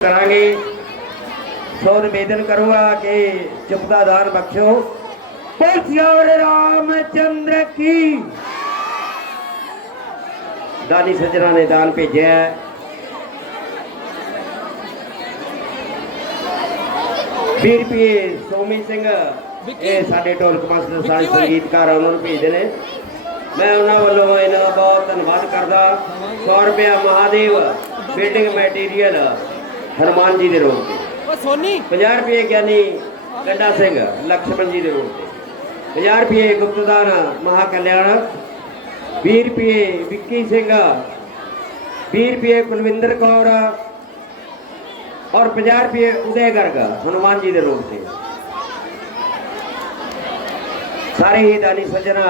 करांगे। सो निवेदन करूंगा कि चुपता दान बख्शो। बोल रामचंद्र की। दानी सज्जना ने दान भेजे है। 20 रुपये सोमी सिंह ये साडे ढोलक मास्टर सारे संगीतकार उन्होंने भेजते हैं। मैं उन्होंने वालों इन्हों बहुत धन्यवाद करता। 100 रुपया महादेव बिल्डिंग मैटीरियल हनुमान जी के रोड से। 50 रुपये ज्ञानी गंडा सिंह लक्ष्मण जी के रोड से। 50 रुपये गुप्तदान महाकल्याण। 20 रुपये विक्की सिंह। 20 रुपये कुलविंदर कौर और 50 रुपये उदय गर्ग हनुमान जी के रोड से। सारे ही दानी सज्जना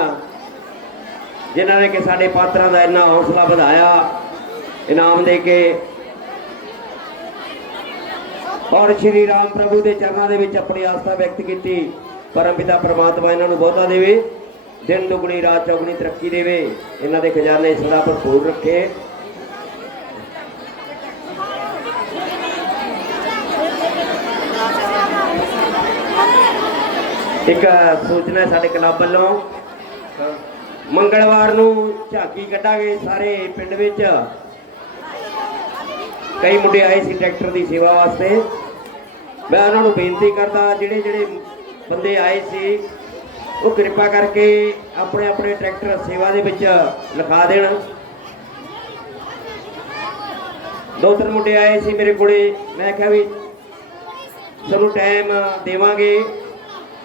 जिन्होंने कि साढ़े पात्रों का इन्ना हौसला बढ़ाया इनाम दे के और श्री राम प्रभु के चरणों के अपनी आस्था व्यक्त की। परम पिता परमात्मा इन्हों बहुता देवे, दिन दुगनी रात चौगनी तरक्की देवे, इन्हों के खजाने सदा भरपूर रखे। एक सूचना साडे क्लब वालों मंगलवार नूं झांकी कड्डांगे सारे पिंड विच। कई मुंडे आए सी ट्रैक्टर की सेवा वास्ते। मैं उन्होंने बेनती करता जिहड़े जिहड़े बंदे आए सी वो कृपा करके अपने अपने ट्रैक्टर सेवा दे विच लिखा देण। 2-3 मुंडे आए सी मेरे कोले, मैं कहा भी तुहानूं टाइम देवांगे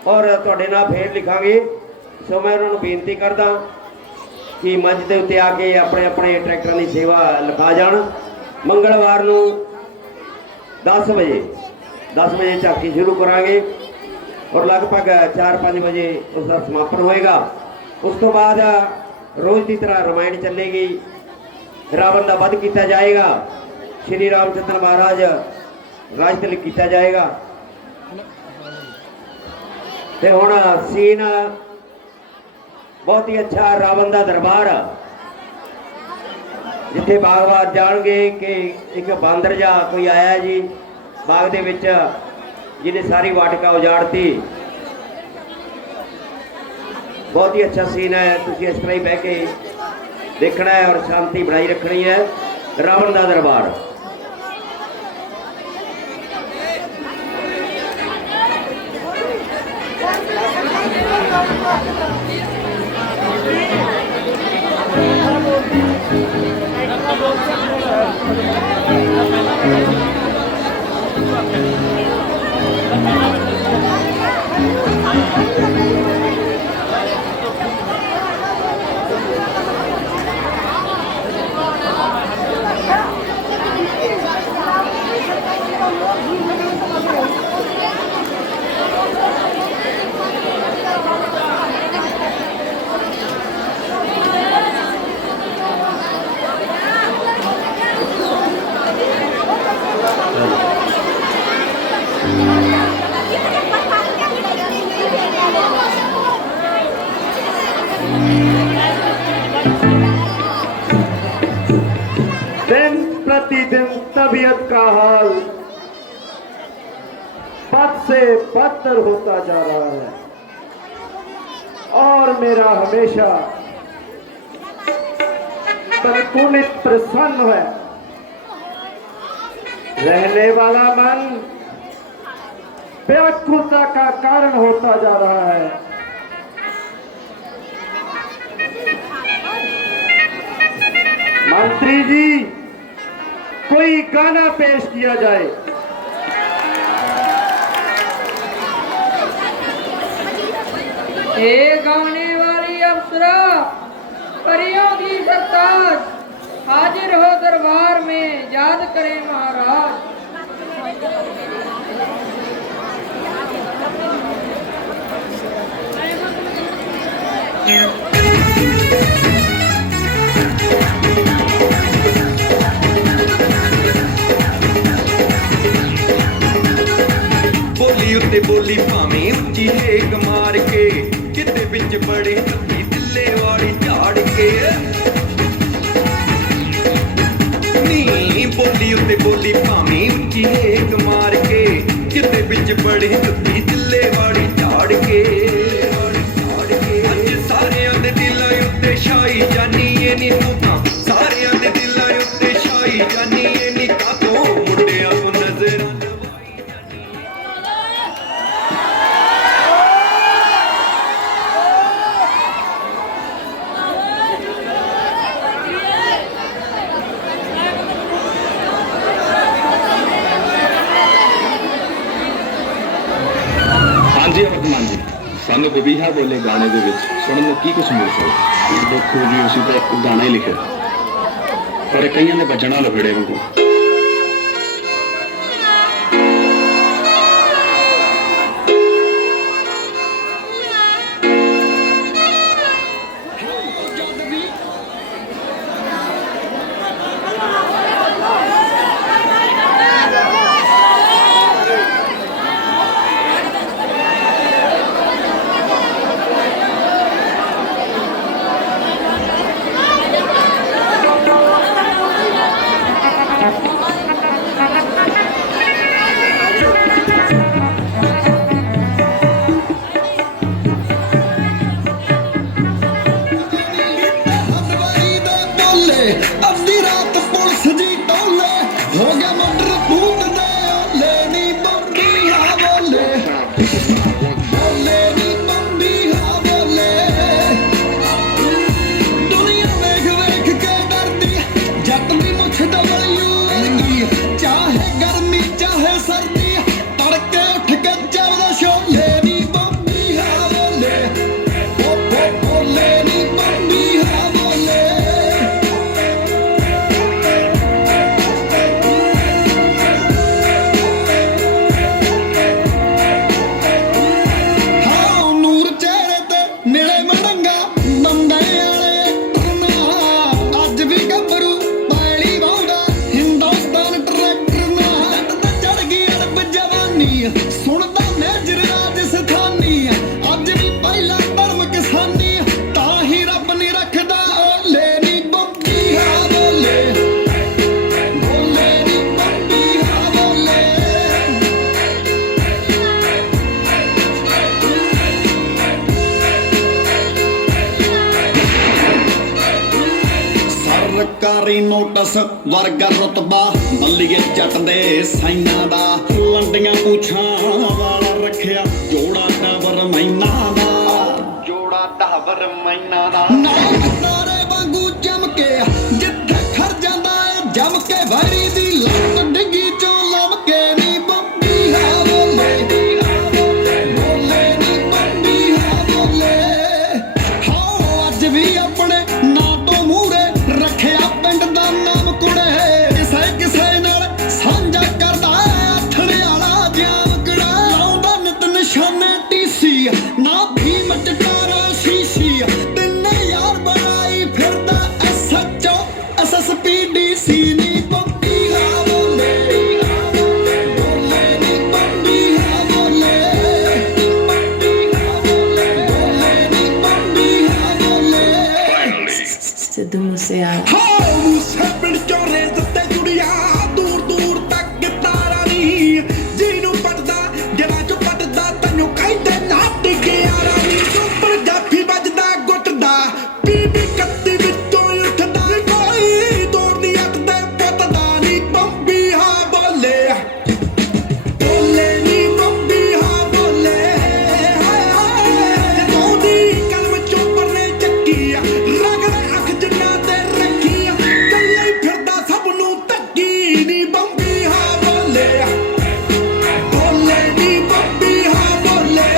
और तुहाडे नाल फेर लिखांगे। सो मैं उन्होंने बेनती करदा कि मंच के उत्ते आके अपने अपने ट्रैक्टर की सेवा लिखा जाण। मंगलवार नूं 10 बजे झांकी शुरू करांगे और लगभग 4-5 बजे उसका समापन होएगा। उस तो बाद रोज़ की तरह रामायण चलेगी, रावण का वध किया जाएगा, श्री रामचंद्र महाराज राज तिलक किया जाएगा। ते हुण सीन बहुत ही अच्छा रावण का दरबार जिथे बागवार जाणगे कि एक बांदर जा कोई आया जी बाग दे विच जिन्हें सारी वाटिका उजाड़ती। बहुत ही अच्छा सीन है, तुसीं इस तरह ही बह के देखना है और शांति बनाई रखनी है। रावण का दरबार प्रतिदिन तबीयत का हाल बद से बदतर होता जा रहा है और मेरा हमेशा परिपूर्णित प्रसन्न है रहने वाला मन व्याकुलता का कारण होता जा रहा है। मंत्री जी कोई गाना पेश किया जाए। हे गाने वाली अप्सरा परियों की सरताज हाजिर हो दरबार में याद करें महाराज। बोली उत्ते बोली भावें उच्ची हेक मार के किते बिच बड़े हत्थी दिल्ले वाली झाड़ के नी बोली उत्ते बोली भावें उच्ची 'ਚ ਹੇਕ ਮਾਰ ਕੇ ਕਿਤੇ ਵਿੱਚ ਬੜੀ ਤੱਤੀ ਦਿੱਲੇ ਵਾਲੀ ਝਾੜ ਕੇ ਅੱਜ ਸਾਰਿਆਂ ਦੇ ਦਿਲਾਂ ਉੱਤੇ ਛਾਈ ਜਾਨੀ ਏ ਨੀ ਤੂੰ ਤਾਂ ਸਾਰਿਆਂ ਦੇ ਦਿਲਾਂ ਉੱਤੇ ਛਾਈ ਜਾਨੀ ਏ ਨੀ ਕਾਤੋਂ ਮੁੰਡਿਆਂ ਤੋਂ ਨਜ਼ਰਾਂ ਹਾਂਜੀ ਵਰਤਮਾਨ ਜੀ ਸਾਨੂੰ ਬਬੀਹਾ ਬੋਲੇ ਗਾਣੇ ਦੇ ਵਿੱਚ ਸੁਣਨ ਨੂੰ ਕੀ ਕੁਝ ਮਿਲ ਸਕਦਾ? ਦੇਖੋ ਜੀ ਅਸੀਂ ਤਾਂ ਇੱਕ ਗਾਣਾ ਹੀ ਲਿਖਿਆ ਪਰ ਕਈਆਂ ਦੇ ਬਚਣਾ ਲਫੜੇ ਵਾਂਗੂ ਅੱਧੀ ਰਾਤ ਪੁਲਿਸ ਦੀ ਟੋਲੇ ਹੋ ਗਿਆ ਮਰਡਰ ਭੂਤ ਦੇ ਓਲੇ ਨੀ ਬੰਬੀ ਹਾਂ ਬੋਲੇ ਬੋਲੇ ਨੀ ਬੰਬੀ ਹਾਂ ਬੋਲੇ ਦੁਨੀਆ ਵੇਖ ਵੇਖ ਕੇ ਡਰਦੀ ਜੱਟ ਦੀ ਮੁੱਛ ਡਬਲਿਊ ਵਰਗੀ ਚਾਹੇ ਗਰਮੀ ਚਾਹੇ ਸਰਦੀ ਤੜਕੇ ਉੱਠ ਕੇ ਚੱਲਦਾ ਛੋਲੇ ਨੀ ਬੰਬੀ ਹਾਂ ਬੋਲੇ ਬੋਲੇ ਨੀ ਬੰਬੀ ਹਾਂ ਬੋਲੇ ਸੁਣਦਾ ਮੇਜਰ ਰਾਜਸਥਾਨੀ ਅੱਜ ਵੀ ਪਹਿਲਾ ਧਰਮ ਕਿਸਾਨੀ ਤਾਂ ਹੀ ਰੱਬ ਨਹੀਂ ਰੱਖਦਾ ਓਲੇ ਨੀ ਬੰਬੀ ਹਾਂ ਬੋਲੇ ਬੋਲੇ ਨੀ ਬੰਬੀ ਹਾਂ ਬੋਲੇ ਸਰਕਾਰੀ ਨੋਟਿਸ ਵਰਗਾ ਰੁਤਬਾ ਬੱਲੀਏ ਜੱਟ ਦੇ ਸਾਈਨਾਂ ਦਾ ਲੰਡੀਆਂ ਪੂਛਾਂ ਵਾਲਾ ਰੱਖਿਆ ਜੋੜਾ ਟਾਵਰ ਮੈਨਾ ਦਾ ਨਾਲ ਤਾਰੇ ਵਾਂਗੂ ਜਮ ਕੇ ਜਿੱਥੇ ਖੜ ਜਾਂਦਾ ਏ ਜਮ ਕੇ ਵੈਰੀ ਦੀ ਲੱਤ ਡਿੱਗੀ ਚੋਂ ਲਮ ਕੇ ਨੀ ਬੰਬੀ ਹਾਂ ਬੋਲੇ ਬੋਲੇ ਨੀ ਬੰਬੀ ਹਾਂ ਬੋਲੇ ਹਾਂ ਅੱਜ ਵੀ ਆਪਣੇ ਨਾਂ ਤੋਂ ਮੂਹਰੇ ਰੱਖਿਆ ਪਿੰਡ ਦਾ ਨਾਮ ਕੁੜੇ ਕਿਸੇ ਨਾਲ ਸਾਂਝਾ ਕਰਦਾ ਆਥਣੇ ਵਾਲਾ ਜਾਮਕੜਾ ਲਾਉਂਦਾ ਨਿਤ ਨਿਸ਼ਾਨੇ ਟੀਸੀ ਨਾ ਭੀਮ ਚਟਾਰਾ ਸ਼ੀਸ਼ੀ ਤਿੰਨੇ ਯਾਰ ਬਣਾਈ ਫਿਰਦਾ SHO SSP DC ਨੀ ਬੰਬੀ ਹਾਂ ਬੋਲੇ ਬੋਲੇ ਨੀ ਬੰਬੀ ਹਾਂ ਬੋਲੇ ਬੋਲੇ ਨੀ ਬੰਬੀ ਹਾਂ ਬੋਲੇ Sido Musial. ਮੂਸੇ ਪਿੰਡ ਚੋਂ ਰੇਤ ਤੇ ਜੁੜਿਆ ਦੂਰ ਦੂਰ ਤੱਕ ਤਾਰਾ ਨੀ ਜਿਹਨੂੰ ਪਟਦਾ ਜਿਹੜਾ ਚੋਂ ਪਟਦਾ ਤੈਨੂੰ ਕਹਿੰਦੇ ਨੱਟ ਗਿਆ ਰਾਣੀ ਸੁਪਰ ਜਾਫੀ ਵੱਜਦਾ ਗੁੱਟਦਾ ਬੀਬੀ ਕੱਤੀ ਵਿੱਚੋਂ ਉੱਠਦਾ ਕੋਈ ਦੌੜ ਨਹੀਂ ਅੱਟਦਾ ਪੁੱਤਦਾ ਨੀ ਬੰਬੀ ਹਾਂ ਬੋਲੇ ਬੋਲੇ ਨੀ ਬੰਬੀ ਹਾਂ ਬੋਲੇ ਉਹਦੀ ਕਲਮ ਚੋਂ ਪਰਨੇ ਚੱਕੀ ਰਗੜ ਅੱਖ ਜਿੰਨਾ ਤੇ ਰੱਖੀ ਕੱਲੇ ਫਿਰਦਾ ਸਭ ਨੂੰ ਧੱਕੀ ਨੀ ਬੰਬੀ ਹਾਂ ਬੋਲੇ ਬੋਲੇ ਨੀ ਬੰਬੀ ਹਾਂ ਬੋਲੇ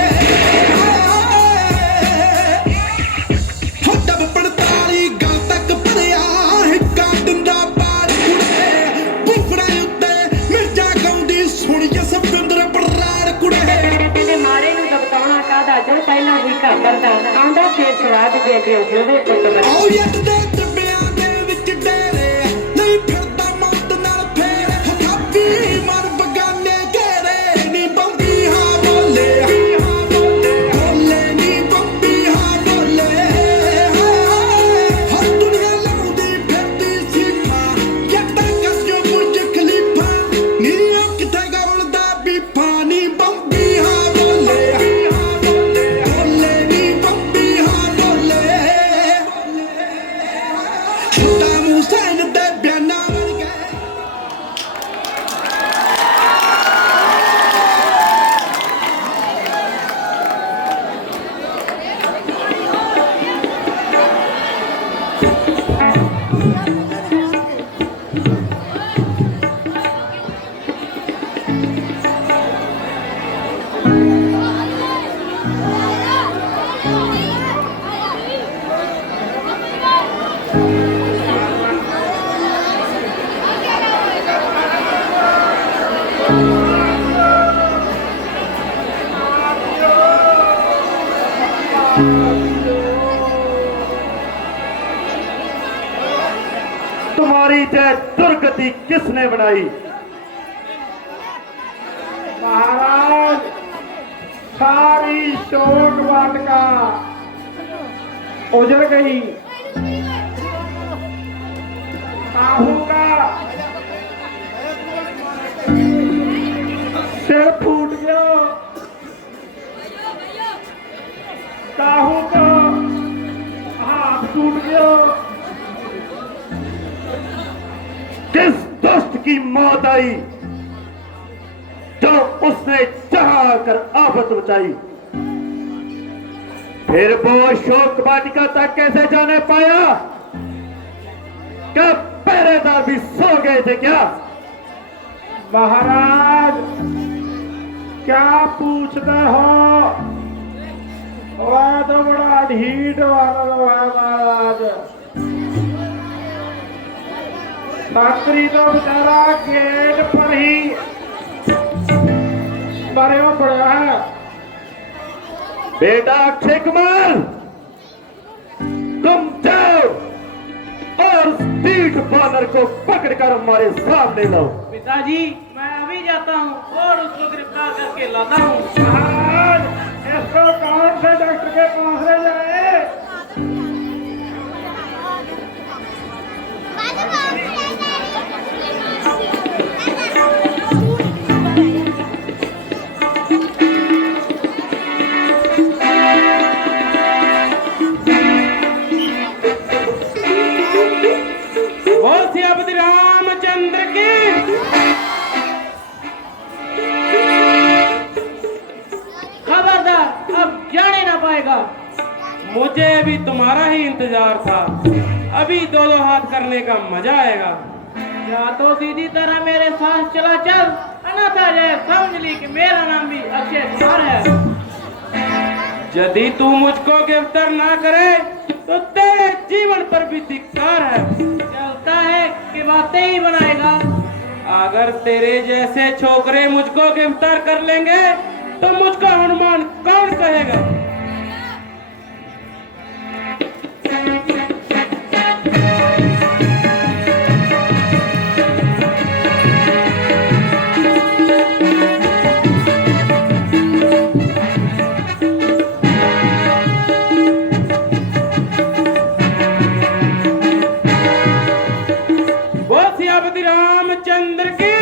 ਹੋ ਡੱਬ 45 ਗਲ ਤੱਕ ਭਰਿਆ ਹਿੱਕਾ ਦਿੰਦਾ ਪਾਰ ਕੁੜੇ ਬੁਫੜਾ ਉੱਤੇ ਮਿਰਜਾ ਗਾਉਂਦੀ ਸੁਣੀਏ ਸਤਿੰਦਰ ਬਰਾੜ ਕੁੜੇ ਕਹਿੰਦੇ ਮਾਰੇ ਨੂੰ ਦਬਕਾਉਣਾ ਕਾਹਦਾ ਜੋ ਪਹਿਲਾਂ ਹੀ ਘਰ ਕਰਦਾ ਆਉਂਦਾ ਫੇਰ ਸਵਾਦ ਦੇ ਦਿਓ ਜਿਹਦੇ ਪੁੱਤ ਆਓ ਯੱਟ ਦੇ ਟੱਬਿਆਂ ਦੇ ਵਿੱਚ ਡੇਰੇ ਨਹੀਂ ਫਿਰਦਾ ਮੌਤ ਨਾਲ ਫੇਰ ਹਥਾਪੀ ਮਰ ਬਗਾਨੇ ਘੇਰੇ ਨੀ ਬੰਬੀ ਹਾਂ ਬੋਲੇ ਬੋਲੇ ਨੀ ਬੰਬੀ ਹਾਂ ਬੋਲੇ ਹਰ ਦੁਨੀਆ ਲਾਉਂਦੀ ਫਿਰਦੀ ਸਿਫਾ ਯੱਟਾਂ ਕਸਿਓ ਬੁਰਜ ਖਲੀਫਾ ਨਿਊਯਾਰਕ तुम्हारी जय दुर्गति किसने बनाई? महाराज, सारी शोक वाटिका उजड़ गई। साहू का सिर फूट गया, साहू का हाथ टूट गया। किस दुष्ट की मौत आई जो उसने चाह कर आफत मचाई? फिर वो शोक वाटिका तक कैसे जाने पाया? क्या पहरेदार भी सो गए थे क्या? महाराज, क्या पूछते हो? वह तो बड़ा ढीठ वाला है महाराज। मंत्री तो बेचारा गेट पर ही मरे पड़ा है। बेटा अक्षय कुमार, तुम जाओ और उस ढीठ बानर को पकड़कर हमारे सामने लाओ। पिताजी, मैं अभी जाता हूँ और उसको गिरफ्तार करके लाता हूँ। महाराज, इसको कौन से डॉक्टर के पास ले जाए? रामचंद्र की खबरदार, अब जाने ना पाएगा। मुझे भी तुम्हारा ही इंतजार था। अभी दो दो हाथ करने का मजा आएगा। या तो सीधी तरह मेरे साथ चला चल, अन्यथा ये समझ ली कि मेरा नाम भी अक्षय कुमार है। यदि तू मुझको गिरफ्तार ना करे तो तेरे जीवन पर भी धिक्कार है। चलता है कि बातें ही बनाएगा। अगर तेरे जैसे छोकरे मुझको गिरफ्तार कर लेंगे तो मुझको हनुमान कौन कहेगा? रामचंद्र की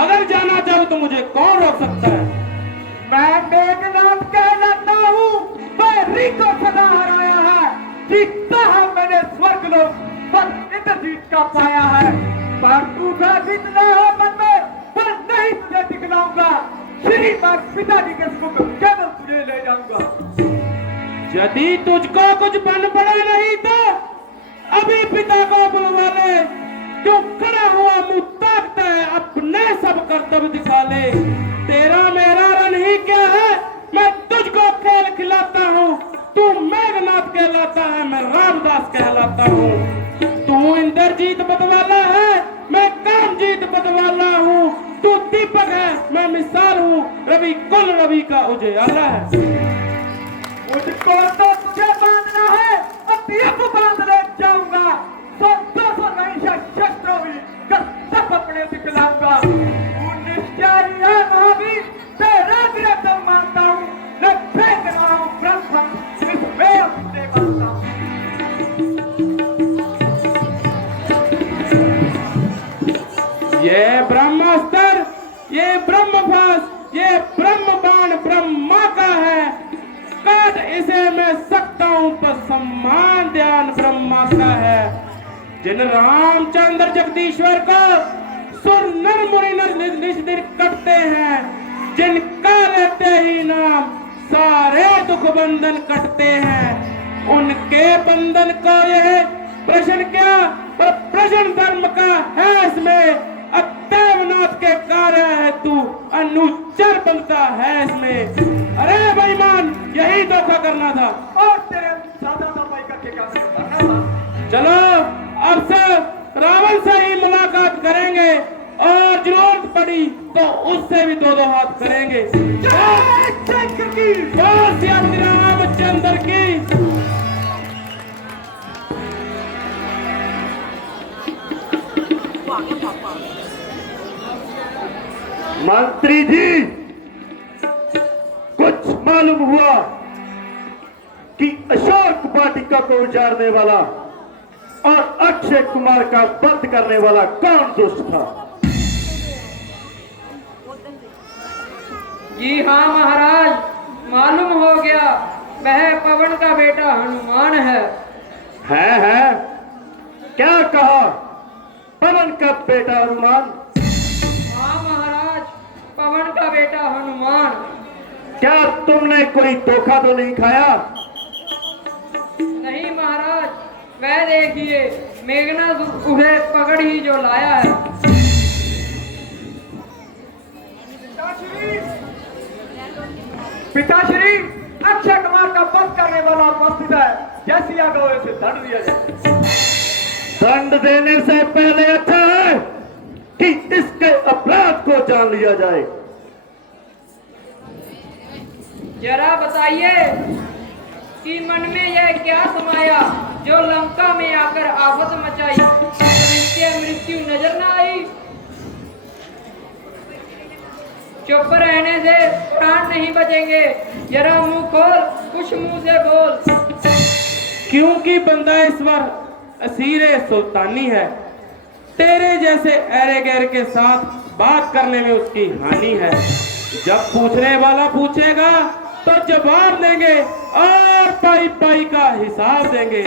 अगर जाना चाहो तो मुझे कौन रोक सकता है? मैं मेघनाथ कहलाता हूँ। मैं को सदा हराया है। जीतता है मैंने स्वर्ग लोक पर इंद्रजीत का पाया है। पर तू भयभीत न हो मन में, पर नहीं तुझे दिखलाऊंगा। श्रीमान पिताजी के सुख केवल तुझे ले जाऊंगा। यदि तुझको कुछ बन पड़ा नहीं तो अभी पिता को बुलवा ले। जो खड़ा हुआ मुंह ताकता है, अपने सब कर्तव्य दिखा ले। तेरा मेरा रण ही क्या है? मैं तुझको खेल खिलाता हूँ। तू मेघनाथ कहलाता है, मैं रामदास कहलाता हूँ। तू इंद्रजीत बदवाला है, मैं कामजीत बदवाला हूँ। तू दीपक है, मैं मिसाल हूँ। रवि कुल रवि का उजियारा है। मुझको तो तुझे बांधना है, अब बांध ले जाऊंगा। तो 200 नहीं शस्त्रों भी कर सब अपने दिखलाऊंगा। निश्चय महावीर तेरा गिरफ्तार मानता हूँ। मैं फेंक रहा हूँ ब्रह्म इसमें अपने मानता हूँ। ये ब्रह्मास्त्र, ये ब्रह्मभास, ये ब्रह्म बाण ब्रह्मा का है। इसे मैं सकता हूं, पर सम्मान ध्यान ब्रह्मा का है। जिन रामचंद्र जगदीश्वर को सुर नर मुनि नर निज दिन कटते हैं, जिनका लेते ही नाम सारे दुख बंधन कटते हैं, उनके बंधन को यह प्रश्न क्या, पर प्रश्न धर्म का है इसमें। अब देवनाथ के कार्य है तू अनुचर बनता है इसमें। अरे बेईमान, यही धोखा करना था और तेरे सादा भाई का ठिकाना करना था। चलो अब से रावण से ही मुलाकात करेंगे, और जरूरत पड़ी तो उससे भी दो हाथ करेंगे। रामचंद्र की। मंत्री जी, कुछ मालूम हुआ कि अशोक वाटिका को उजाड़ने वाला और अक्षय कुमार का वध करने वाला कौन दुष्ट था? जी हाँ महाराज, मालूम हो गया, वह पवन का बेटा हनुमान है। है क्या कहा? पवन का बेटा हनुमान? हाँ महाराज, पवन का बेटा हनुमान। क्या तुमने कोई धोखा तो नहीं खाया? नहीं महाराज, वह देखिए मेघनाथ उन्हें पकड़ ही जो लाया है। पिताश्री, अक्षय कुमार का वध करने वाला उपस्थित है, जैसी आगे उसे दंड दिया जाए। दंड देने से पहले अच्छा है कि इसके अपराध को जान लिया जाए। जरा बताइए कि मन में यह क्या समाया जो लंका में आकर आफत मचाई, मृत्यु नजर न आई। चुप रहने से प्राण नहीं बचेंगे, जरा मुंह खोल, कुछ मुंह से बोल। क्योंकि बंदा ईश्वर असीरे सुल्तानी है, तेरे जैसे ऐरे गैर के साथ बात करने में उसकी हानि है। जब पूछने वाला पूछेगा तो जवाब देंगे और पाई पाई का हिसाब देंगे।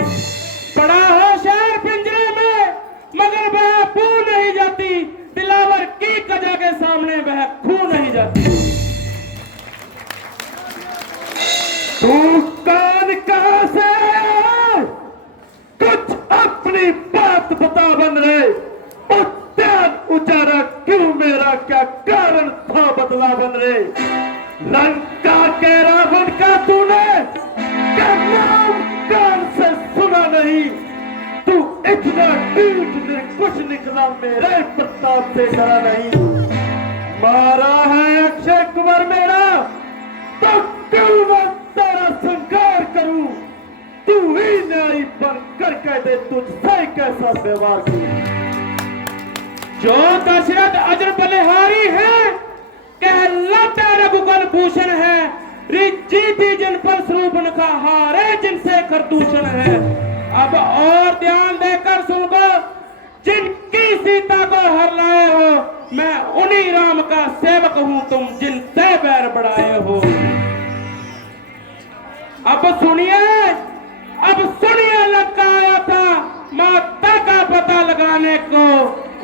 पड़ा हो शहर पिंजरे में, मगर वह पू नहीं जाती, दिलावर की कजा के सामने वह खू नहीं जाती। तू कौन, कहां से आया? कुछ अपनी बात बता बन रहे। उद्यान उजारा क्यों मेरा, क्या कारण था बदला बन रहे? लंका के रावण का तूने क्या नाम कान से सुना नहीं? तू इतना ढीठ निर्कुश निकला, मेरे प्रताप से डरा नहीं। मारा है अक्षय कुमार मेरा, तो क्यों मैं तेरा संहार करूं? तू ही न्यायी बन कर कह दे तुझसे कैसा व्यवहार करूं। जो दशरथ अजर बलिहारी है, कहलाता रघुकुल भूषण है, रिज्जी थी जिन पर शूर्पणखा हारे जिनसे खरदूषण है। अब और ध्यान देकर सुन को, जिनकी सीता को हर लाए हो, मैं उन्हीं राम का सेवक हूं, तुम जिनसे बैर बढ़ाए हो। अब सुनिए लंका आया था माता का पता लगाने को,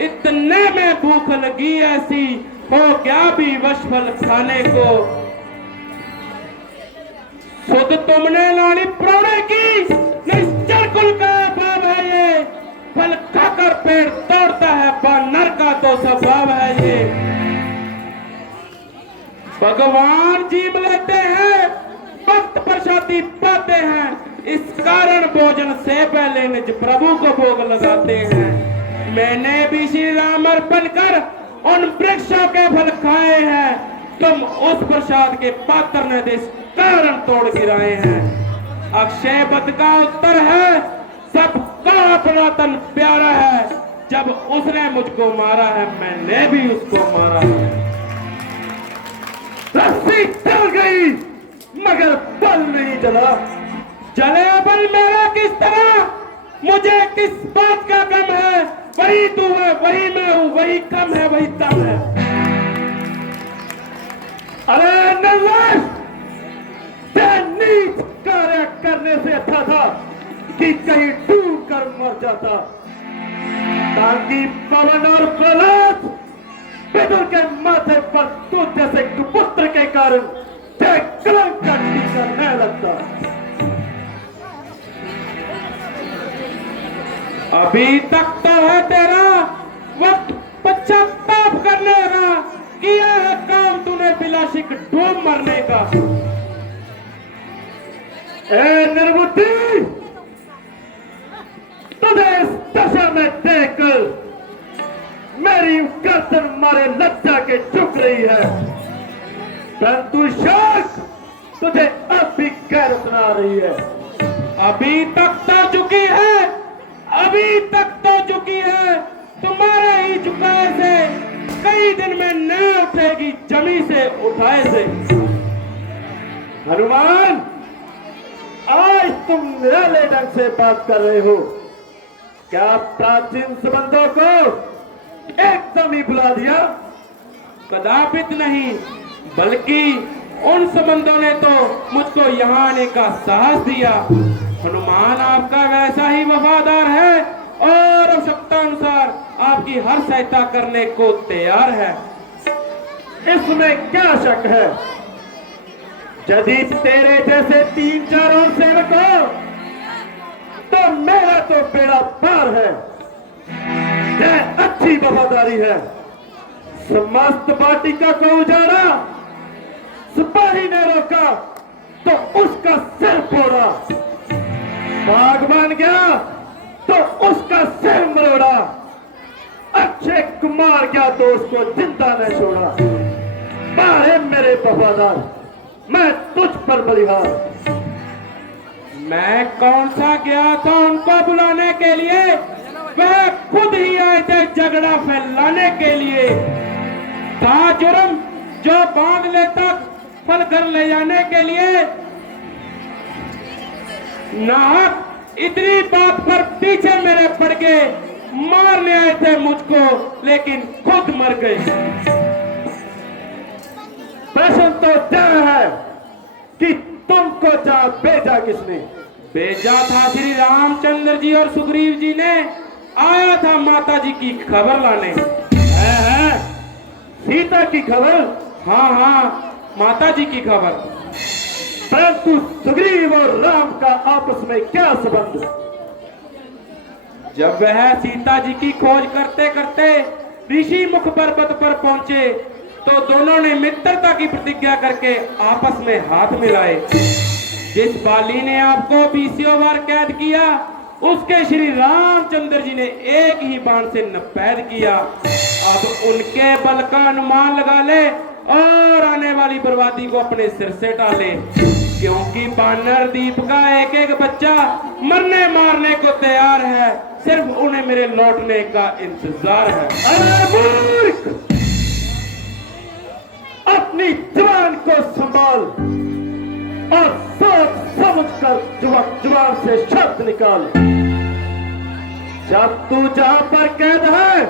इतने में भूख लगी ऐसी, हो क्या भी वशफल खाने को। सुध तुमने लानी प्रोणे की, निश्चर कुल का भाव है ये, फल खाकर पेड़ तोड़ता है, बानर का तो स्वभाव है ये। भगवान जीव लेते हैं, भक्त प्रसादी पाते हैं, इस कारण भोजन से पहले निज प्रभु को भोग लगाते हैं। मैंने भी श्री राम अर्पण कर उन वृक्षों के फल खाए हैं, तुम उस प्रसाद के पात्र ने इस कारण तोड़ गिराए हैं। अक्षय वध का उत्तर है, सबका अपना तन प्यारा है, जब उसने मुझको मारा है मैंने भी उसको मारा है। रस्सी चल गई मगर बल नहीं जला। जले बल मेरा किस तरह, मुझे किस बात का गम है, वही तू है वही मैं हूं, वही कम है वही दम है। अरे निर्लज, नीच कर करने से अच्छा था कि कहीं डूब कर मर जाता, ताकि पवन और प्रहलाद पितृ के माथे पर तू जैसे कुपुत्र के कारण कलंक का टीका न लगता। अभी तक तो है तेरा वक्त पश्चाताप करने का, किया है काम तूने बिलाशिक डूब मरने का। ए निर्बुद्धि, तुझे इस दशा में देखकर मेरी गर्दन मारे लज्जा के झुक रही है, परंतु शाक तुझे अब भी गैरत न आ रही है। अभी तक तो झुकी है, अभी तक तो झुकी है। तुम्हारे ही झुकाए से कई दिन में न उठेगी जमी से उठाए से। हनुमान, आज तुम निराले ढंग से बात कर रहे हो। क्या प्राचीन संबंधों को एकदम ही भुला दिया? कदापित नहीं, बल्कि उन संबंधों ने तो मुझको यहाँ आने का साहस दिया। हनुमान आपका वैसा ही वफादार है और आवश्यकता अनुसार आपकी हर सहायता करने को तैयार है। इसमें क्या शक है? यदि तेरे जैसे 3-4 और सेवक हो तो मेरा तो बेड़ा पार है। यह अच्छी वफादारी है। समस्त वाटिका को उजाड़ा, सिपाही ने रोका तो उसका सिर फोड़ा, बाग बन गया तो उसका सिर मरोड़ा, अक्षय कुमार गया तो उसको जिंदा न छोड़ा। मारे मेरे वफादार, मैं तुझ पर बलिहार। मैं कौन सा गया था उनको बुलाने के लिए, वह खुद ही आए थे झगड़ा फैलाने के लिए। था जुर्म जो बांध लेता फल घर ले जाने के लिए। नाहक इतनी बात पर पीछे मेरे पड़ गए, मारने आए थे मुझको लेकिन खुद मर गए। प्रश्न तो यह है कि तुमको जहां भेजा किसने? भेजा था श्री रामचंद्र जी और सुग्रीव जी ने। आया था माता जी की खबर लाने। है? सीता की खबर? हाँ हाँ, माता जी की खबर। परंतु सुग्रीव और राम का आपस में क्या संबंध? जब वह सीता जी की खोज करते करते ऋषि मुख पर्वत पर पहुंचे तो दोनों ने मित्रता की प्रतिज्ञा करके आपस में हाथ मिलाए। जिस बाली ने आपको 20 बार कैद किया, उसके श्री रामचंद्र जी ने एक ही बाण से नपैद किया। अब उनके बल का अनुमान लगा ले और आने वाली बर्बादी को अपने सिर से टाले, क्योंकि बानर दीप का एक एक बच्चा मरने मारने को तैयार है। सिर्फ उन्हें मेरे लौटने का इंतजार है। अरे मूर्ख! अपनी जुबान को संभाल और सोच समझ कर जुबान से शब्द निकाल। जब तू जहां पर कैद है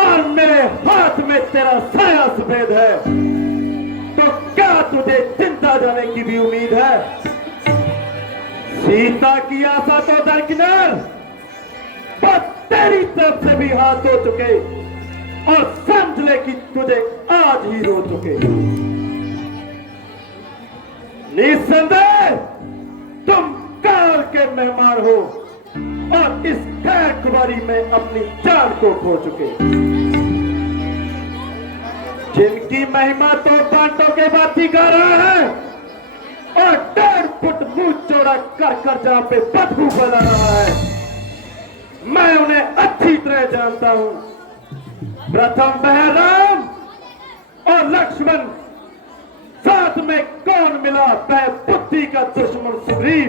और मेरे हाथ में तेरा साया सफेद है, तो क्या तुझे जिंदा जाने की भी उम्मीद है? सीता की आशा तो दरकिनार, बस तेरी तरफ से भी हाथ हो चुके और समझ ले कि तुझे आज ही रो चुके। निस्संदेह तुम काल के मेहमान हो और इस खैर खुबारी में अपनी जान को खो चुके। जिनकी महिमा तो बांटों के बाती गा रहा है और 1.5 फुट मुंह चौड़ा कर कर जहां पे बदबू फैला रहा है, मैं उन्हें अच्छी तरह जानता हूं। प्रथम वह राम और लक्ष्मण, साथ में कौन मिला? वह बुद्धि का दुश्मन सुग्रीव।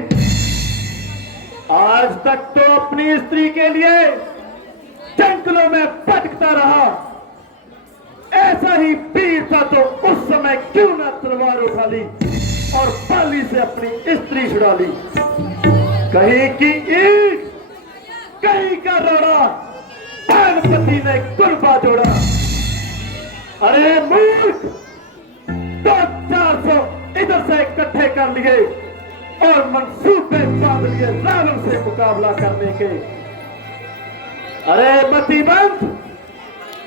आज तक तो अपनी स्त्री के लिए जंगलों में भटकता रहा। ऐसा ही वीर था तो उस समय क्यों न तलवार उठा ली और बाली से अपनी स्त्री छुड़ा ली। कहीं की ईंट, कहीं का रोड़ा, पति ने कुर्बा जोड़ा। अरे मूर्ख, 200-400 इधर से इकट्ठे कर लिए और मंसूबे बांध लिए रावण से मुकाबला करने के। अरे मतिबंद,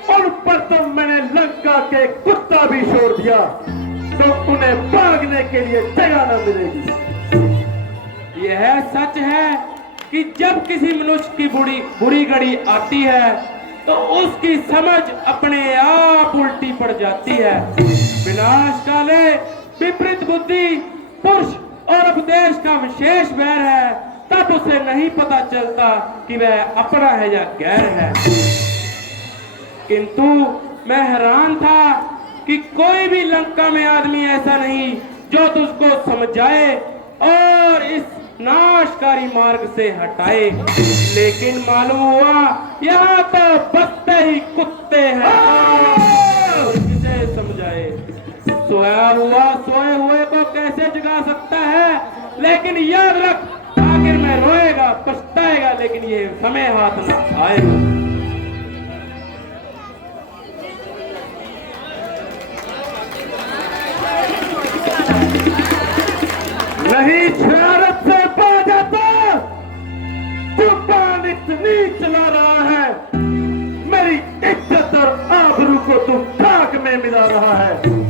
उन पर तो मैंने लंका के कुत्ता भी छोड़ दिया तो उन्हें भागने के लिए जगह न मिलेगी। यह सच है कि जब किसी मनुष्य की बुरी घड़ी आती है तो उसकी समझ अपने आप उल्टी पड़ जाती है। विनाश काले विपरीत बुद्धि पुरुष और उपदेश का विशेष बैर है, तब उसे नहीं पता चलता कि वह अपना है या गैर है। किंतु मैं हैरान था कि कोई भी लंका में आदमी ऐसा नहीं जो तुझको समझाए और इस नाशकारी मार्ग से हटाए। लेकिन मालूम हुआ यहाँ तो बसते ही कुत्ते हैं और किसे समझाए। सोया हुआ सोए हुए को कैसे जगा सकता है, लेकिन याद रख आखिर में रोएगा पछताएगा, लेकिन ये समय हाथ न आएगा। नहीं शरारत से पा जाता, जुबान इतनी चला रहा है, मेरी इज्जत और आबरू को तुम खाक में मिला रहा है।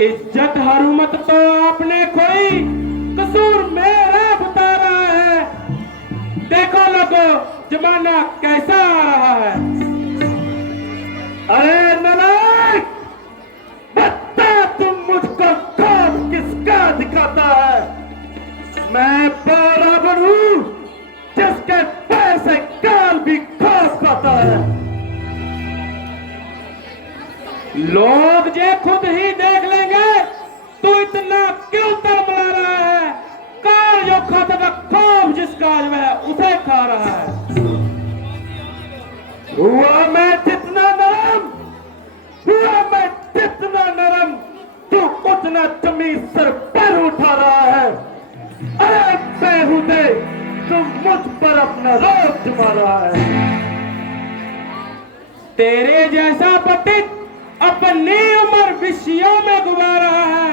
इज्जत हरमत तो आपने खोई, कसूर मेरा बता रहा है। देखो लोगो जमाना कैसा आ रहा है। अरे नालायक, बता तुम मुझको खौफ किसका दिखाता है? मैं बराबर हूं जिसके पैर से काल भी खौफ खाता है। लोग जे खुद ही देख लेंगे तू इतना क्यों तड़मड़ा रहा है। काल जो खाता था खौफ जिसका आज वह उसे खा रहा है। हुआ मैं जितना नरम, हुआ मैं जितना नरम, तू उतना जमीन सर पर उठा रहा है। अरे बेहुदे, तू मुझ पर अपना रोब जमा रहा है। तेरे जैसा पतित अपनी उम्र विषयों में गुमा रहा है।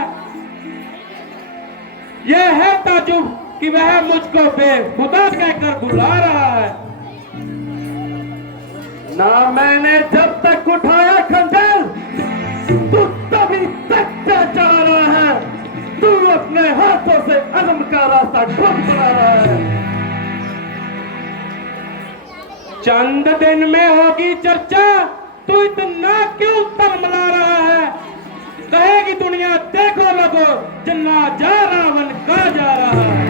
यह है ताजुब कि वह मुझको बेखुदा कहकर बुला रहा है। ना मैंने जब तक उठाया खंजर, तू तभी तक चढ़ा रहा है। तू अपने हाथों से अदम का रास्ता खुद बना रहा है। चंद दिन में होगी चर्चा, तू इतना क्यों तड़मड़ा रहा है। कहेगी दुनिया देखो लोगो जन्ना जा रावण का जा रहा है।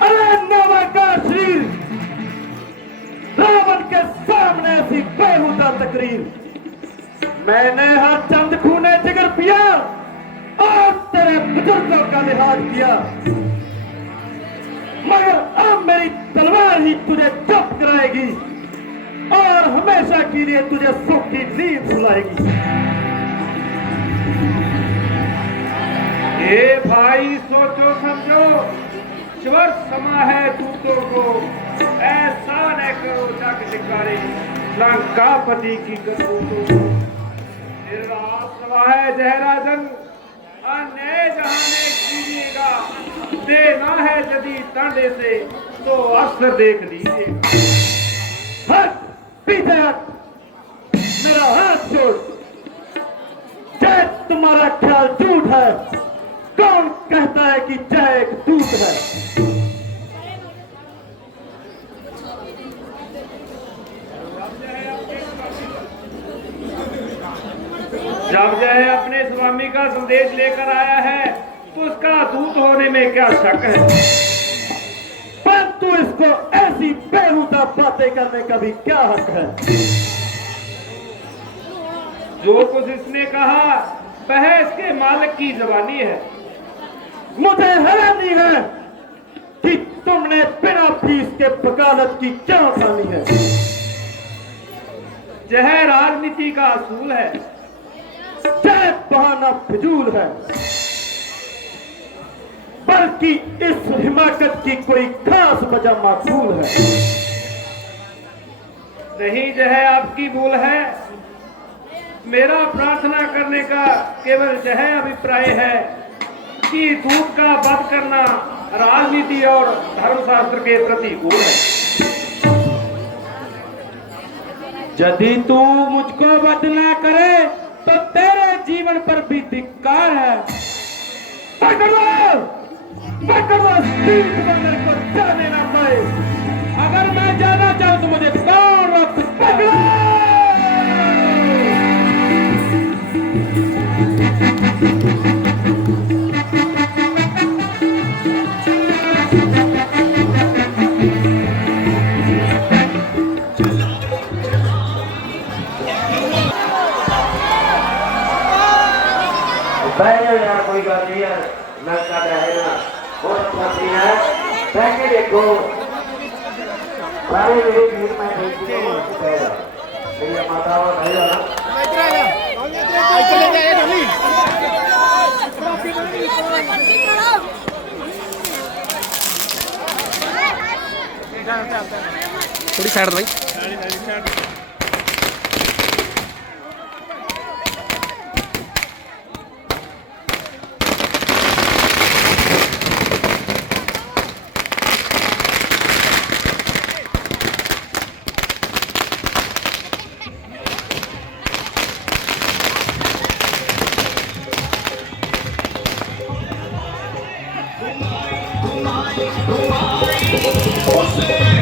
अरे नवा का शरीर, रावण के सामने ऐसी बेहुदा तकरीर। मैंने हर चंद खूने जिगर पिया और तेरे बुजुर्गों का लिहाज किया, मगर अब मेरी तलवार ही तुझे चुप कराएगी और हमेशा के लिए तुझे सुख की नींद सुलाएगी। ए भाई सोचो समझो, स्वर समा है दूतों को, ऐसा न करो जग धिक्कारे लंकापति की करतूतों को। निर्वास सभा है जहरा जंग, अन्य जहाने कीजिएगा। देना है यदि डांडे से तो अक्सर देख लीजिए। हट, पीछे हट, मेरा हाथ छोड़। चाहे तुम्हारा ख्याल झूठ है, कौन कहता है कि चाहे एक दूत है। जब जय अपने स्वामी का संदेश लेकर आया है तो उसका दूत होने में क्या शक है। परंतु इसको ऐसी बेहुदा बातें करने का भी क्या हक है। जो कुछ इसने कहा वह इसके मालिक की जबानी है। मुझे हैरानी है कि तुमने बिना फीस के वकालत की क्या ठानी है। यह राजनीति का असूल है। चाहे बहाना फिजूल है, बल्कि इस हिमाकत की कोई खास वजह माकूल है। नहीं यह आपकी भूल है। मेरा प्रार्थना करने का केवल यह अभिप्राय है क्योंकि दूध का वध करना राजनीति और धर्मशास्त्र के प्रतिकूल है। यदि तू मुझको वध ना करे तो तेरे जीवन पर भी धिक्कार है। पकड़ो स्पीड वाले को जाने ना पाए। अगर मैं जाना चाहूं तो मुझे कौन रोक सकता है? यार कोई गल नहीं यार, लड़का रहेगा बहुत साथी है। बैठे देखो सारे मेरे वीर में मेरी माता और भाई थोड़ी साइड भाई। Você